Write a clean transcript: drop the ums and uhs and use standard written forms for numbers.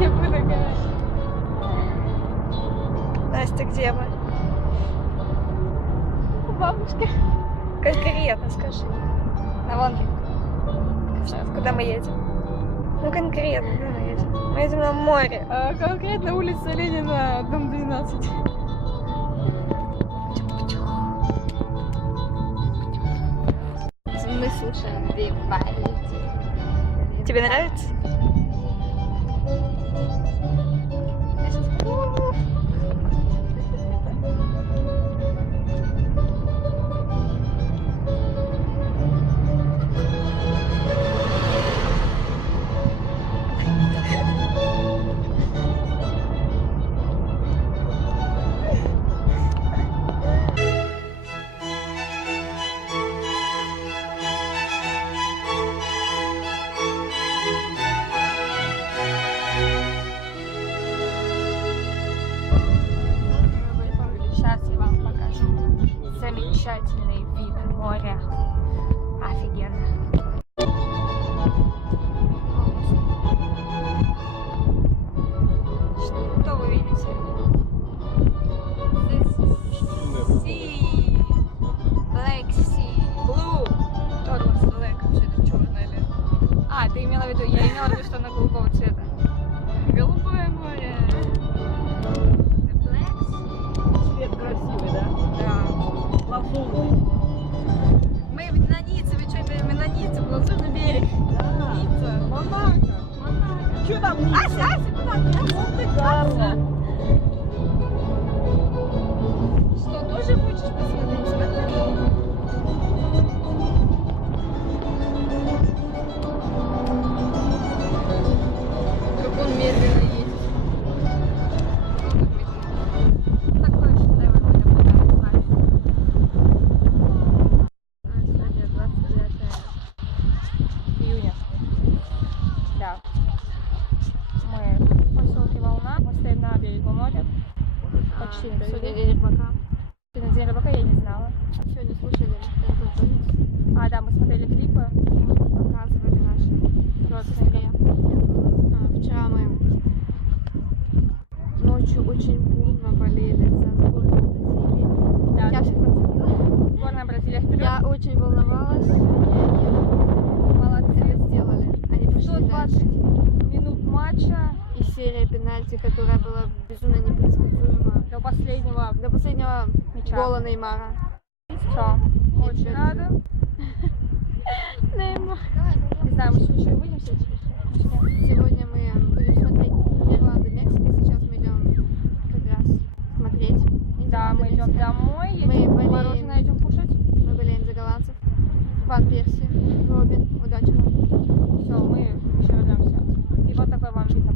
Я буду такая. Настя, где мы? Бабушка. Конкретно скажи. На Вонге. Куда мы едем? Ну конкретно, куда мы едем? Мы едем на море. Конкретно улица Ленина, дом 12. Мы слушаем Big Bang. Тебе нравится? Сейчас я вам покажу замечательный вид моря. Офигенно. Что вы видите? Sea. Black Sea. Blue. Тот was black. Вообще-то черное или... А, ты имела в виду... Я имела в виду, что она голубого цвета. Голубое море. Цвет красивый, да? Да. Лазурный. Мы на Ницце, вы что, мы на Ницце, Лазурный берег. Да. Ницца. Монако. Монако. Что там Ницца? Ася, куда ты? Монте-Карло. Что, тоже хочешь посмотреть? Смотри. Как он медленно едет. Такое шедевр меня понравилось. Сегодня 29 июня. Да. Мы в поселке Волна. Мы стоим на берегу моря. Почти. Сегодня день рыбака. Сегодня день рыбака, я не знала. Сегодня слушали Энтон. А, да, мы смотрели клипы. Показывали наши Родственникам. Вчера мы ночью очень бурно болели за сборную Бразилии. Да, Я всех подсадила. сборная Бразилия вперед. Я очень волновалась. Молодцы. Они сделали. Они пошли 120 дальше. минут матча И серия пенальти, которая была безумно непредсказуема. до последнего До последнего мяча. гола Неймара. Все. Очень рада. Неймар. Не знаю, мы сегодня еще увидимся. Сегодня мы будем смотреть Нидерланды, Мексика. Сейчас мы идем как раз смотреть. Да, мы идем домой, Мы едем болеем. мороженое идем кушать. Мы болеем за голландцев. Ван Перси, Робин, удачи вам. Все, мы еще вернемся. И вот такой вам вид на